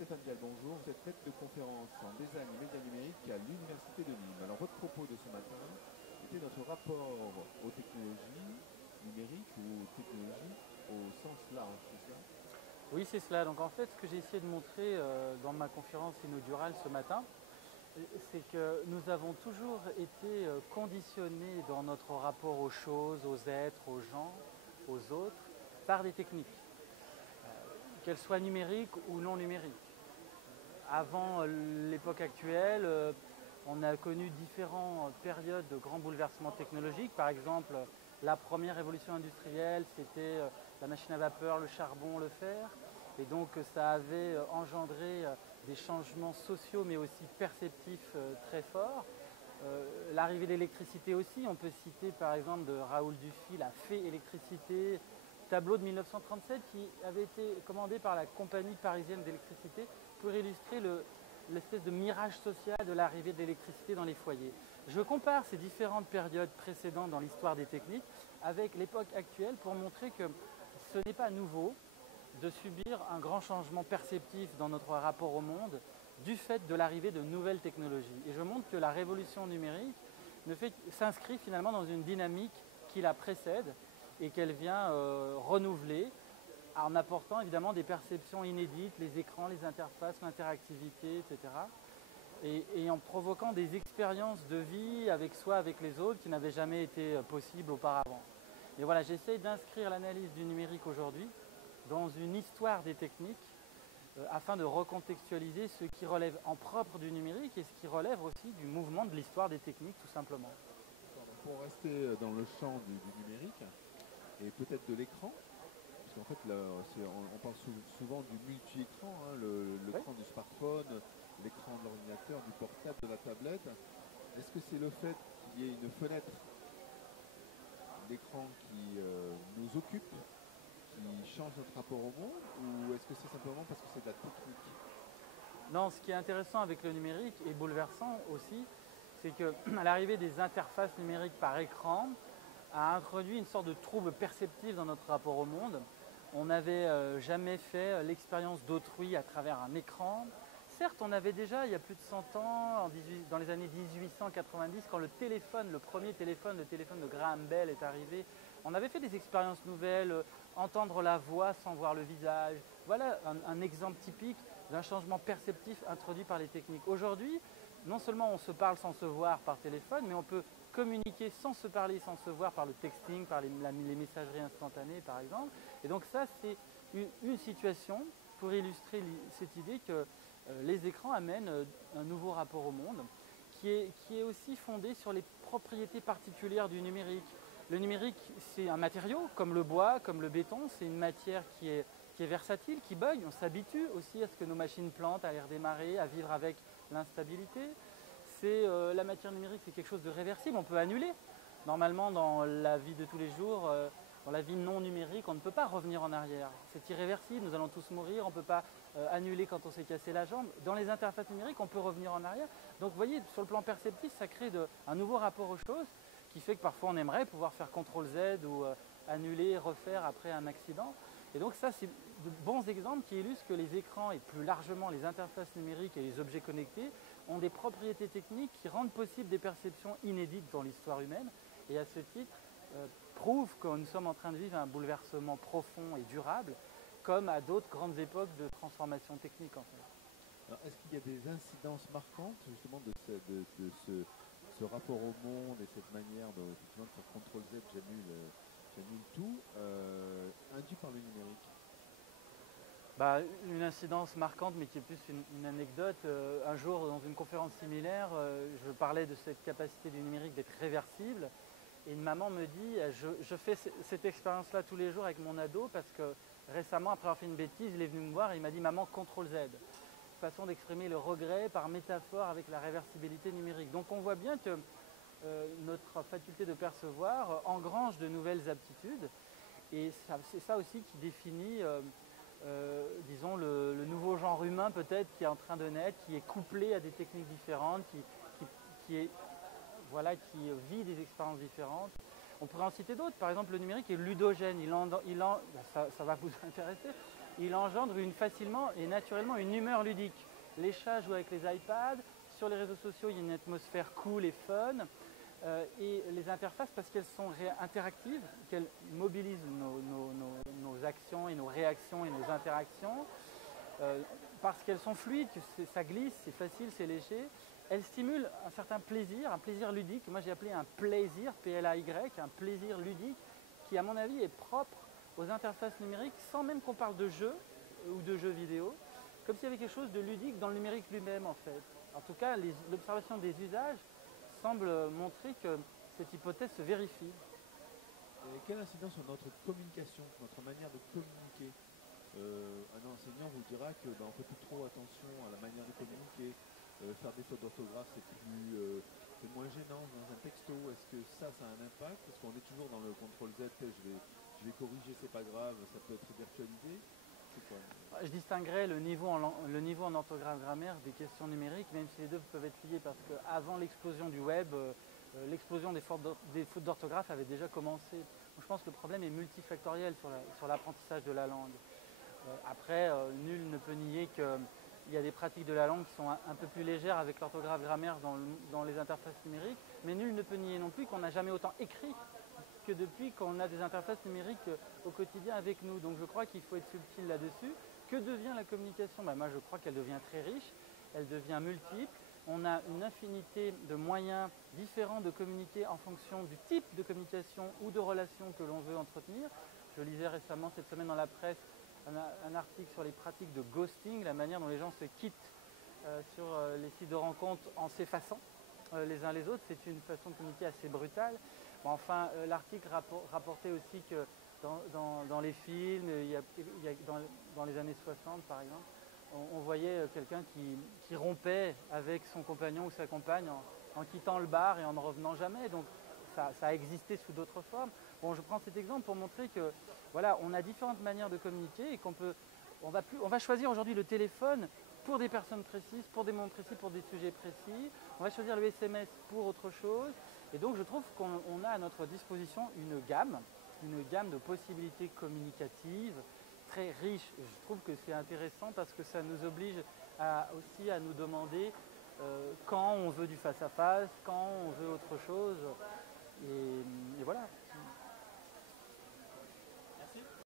Stéphane Vial, bonjour. Vous êtes maître de conférence en design et médias numériques à l'Université de Nîmes. Alors, votre propos de ce matin était notre rapport aux technologies numériques ou aux technologies au sens large, c'est ça? Oui, c'est cela. Donc en fait, ce que j'ai essayé de montrer dans ma conférence inaugurale ce matin, c'est que nous avons toujours été conditionnés dans notre rapport aux choses, aux êtres, aux gens, aux autres, par des techniques, qu'elles soient numériques ou non numériques. Avant l'époque actuelle, on a connu différentes périodes de grands bouleversements technologiques. Par exemple, la première révolution industrielle, c'était la machine à vapeur, le charbon, le fer. Et donc ça avait engendré des changements sociaux mais aussi perceptifs très forts. L'arrivée de l'électricité aussi, on peut citer par exemple de Raoul Dufy, la fée électricité, tableau de 1937 qui avait été commandé par la compagnie parisienne d'électricité pour illustrer l'espèce de mirage social de l'arrivée de l'électricité dans les foyers. Je compare ces différentes périodes précédentes dans l'histoire des techniques avec l'époque actuelle pour montrer que ce n'est pas nouveau de subir un grand changement perceptif dans notre rapport au monde du fait de l'arrivée de nouvelles technologies. Et je montre que la révolution numérique s'inscrit finalement dans une dynamique qui la précède et qu'elle vient renouveler en apportant évidemment des perceptions inédites, les écrans, les interfaces, l'interactivité, etc. Et en provoquant des expériences de vie avec soi, avec les autres, qui n'avaient jamais été possibles auparavant. Et voilà, j'essaye d'inscrire l'analyse du numérique aujourd'hui dans une histoire des techniques afin de recontextualiser ce qui relève en propre du numérique et ce qui relève aussi du mouvement de l'histoire des techniques tout simplement. Pour rester dans le champ du numérique et peut-être de l'écran, parce qu'en fait, là, on parle souvent du multi-écran, hein, l'écran du smartphone, l'écran de l'ordinateur, du portable, de la tablette. Est-ce que c'est le fait qu'il y ait une fenêtre, l'écran qui nous occupe, qui change notre rapport au monde, ou est-ce que c'est simplement parce que c'est de la technique? Non, ce qui est intéressant avec le numérique et bouleversant aussi, c'est qu'à l'arrivée des interfaces numériques par écran a introduit une sorte de trouble perceptif dans notre rapport au monde. On n'avait jamais fait l'expérience d'autrui à travers un écran. Certes, on avait déjà, il y a plus de 100 ans, dans les années 1890, quand le téléphone, le premier téléphone, le téléphone de Graham Bell est arrivé, on avait fait des expériences nouvelles, entendre la voix sans voir le visage. Voilà un exemple typique d'un changement perceptif introduit par les techniques. Aujourd'hui, non seulement on se parle sans se voir par téléphone, mais on peut communiquer sans se parler, sans se voir par le texting, par les messageries instantanées par exemple. Et donc ça, c'est une situation pour illustrer cette idée que les écrans amènent un nouveau rapport au monde qui est aussi fondé sur les propriétés particulières du numérique. Le numérique, c'est un matériau comme le bois, comme le béton, c'est une matière qui est versatile, qui bug. On s'habitue aussi à ce que nos machines plantent, à les redémarrer, à vivre avec l'instabilité. La matière numérique, c'est quelque chose de réversible, on peut annuler. Normalement, dans la vie de tous les jours, dans la vie non numérique, on ne peut pas revenir en arrière. C'est irréversible, nous allons tous mourir, on ne peut pas annuler quand on s'est cassé la jambe. Dans les interfaces numériques, on peut revenir en arrière. Donc vous voyez, sur le plan perceptif, ça crée un nouveau rapport aux choses qui fait que parfois on aimerait pouvoir faire CTRL-Z ou annuler, refaire après un accident. Et donc ça, c'est de bons exemples qui illustrent que les écrans et plus largement les interfaces numériques et les objets connectés ont des propriétés techniques qui rendent possible des perceptions inédites dans l'histoire humaine et à ce titre prouvent que nous sommes en train de vivre un bouleversement profond et durable comme à d'autres grandes époques de transformation technique en fait. Est-ce qu'il y a des incidences marquantes justement de ce rapport au monde et cette manière de faire CTRL-Z, j'annule tout, induit par le numérique? Une incidence marquante, mais qui est plus une anecdote. Un jour, dans une conférence similaire, je parlais de cette capacité du numérique d'être réversible. Et une maman me dit, je fais cette expérience-là tous les jours avec mon ado parce que récemment, après avoir fait une bêtise, il est venu me voir et il m'a dit, maman, CTRL-Z. Façon d'exprimer le regret par métaphore avec la réversibilité numérique. Donc on voit bien que notre faculté de percevoir engrange de nouvelles aptitudes. Et c'est ça aussi qui définit disons le nouveau genre humain peut-être qui est en train de naître, qui est couplé à des techniques différentes, qui vit des expériences différentes. On pourrait en citer d'autres, par exemple le numérique est ludogène, ça va vous intéresser. il engendre facilement et naturellement une humeur ludique. Les chats jouent avec les iPads, sur les réseaux sociaux il y a une atmosphère cool et fun, et les interfaces, parce qu'elles sont interactives, qu'elles mobilisent nos actions et nos réactions et nos interactions, parce qu'elles sont fluides, que ça glisse, c'est facile, c'est léger, elles stimulent un certain plaisir, un plaisir ludique. Moi j'ai appelé un plaisir, P-L-A-Y, un plaisir ludique qui à mon avis est propre aux interfaces numériques sans même qu'on parle de jeux ou de jeux vidéo, comme s'il y avait quelque chose de ludique dans le numérique lui-même en fait. En tout cas, l'observation des usages semble montrer que cette hypothèse se vérifie. Et quelle incidence sur notre communication, notre manière de communiquer? Un enseignant vous dira que on fait plus trop attention à la manière de communiquer. Faire des fautes d'orthographe, c'est moins gênant dans un texto. Est-ce que ça a un impact? Parce qu'on est toujours dans le contrôle Z, je vais corriger, c'est pas grave, ça peut être virtualisé. C'est quoi? Je distinguerais le niveau en orthographe grammaire des questions numériques, même si les deux peuvent être liés, parce qu'avant l'explosion du web, l'explosion des fautes d'orthographe avait déjà commencé. Donc je pense que le problème est multifactoriel sur l'apprentissage de la langue. Après, nul ne peut nier qu'il y a des pratiques de la langue qui sont un peu plus légères avec l'orthographe grammaire dans les interfaces numériques, mais nul ne peut nier non plus qu'on n'a jamais autant écrit que depuis qu'on a des interfaces numériques au quotidien avec nous. Donc je crois qu'il faut être subtil là-dessus. Que devient la communication? Moi je crois qu'elle devient très riche, elle devient multiple. On a une infinité de moyens différents de communiquer en fonction du type de communication ou de relation que l'on veut entretenir. Je lisais récemment cette semaine dans la presse un article sur les pratiques de ghosting, la manière dont les gens se quittent sur les sites de rencontres en s'effaçant les uns les autres. C'est une façon de communiquer assez brutale. Bon, enfin, l'article rapportait aussi que dans les films, dans les années 60 par exemple, on voyait quelqu'un qui rompait avec son compagnon ou sa compagne en quittant le bar et en ne revenant jamais. Donc ça a existé sous d'autres formes. Bon, je prends cet exemple pour montrer que voilà, on a différentes manières de communiquer et on va choisir aujourd'hui le téléphone pour des personnes précises, pour des moments précis, pour des sujets précis. On va choisir le SMS pour autre chose. Et donc je trouve qu'on a à notre disposition une gamme de possibilités communicatives très riche. Je trouve que c'est intéressant parce que ça nous oblige aussi à nous demander quand on veut du face-à-face, quand on veut autre chose. Et voilà.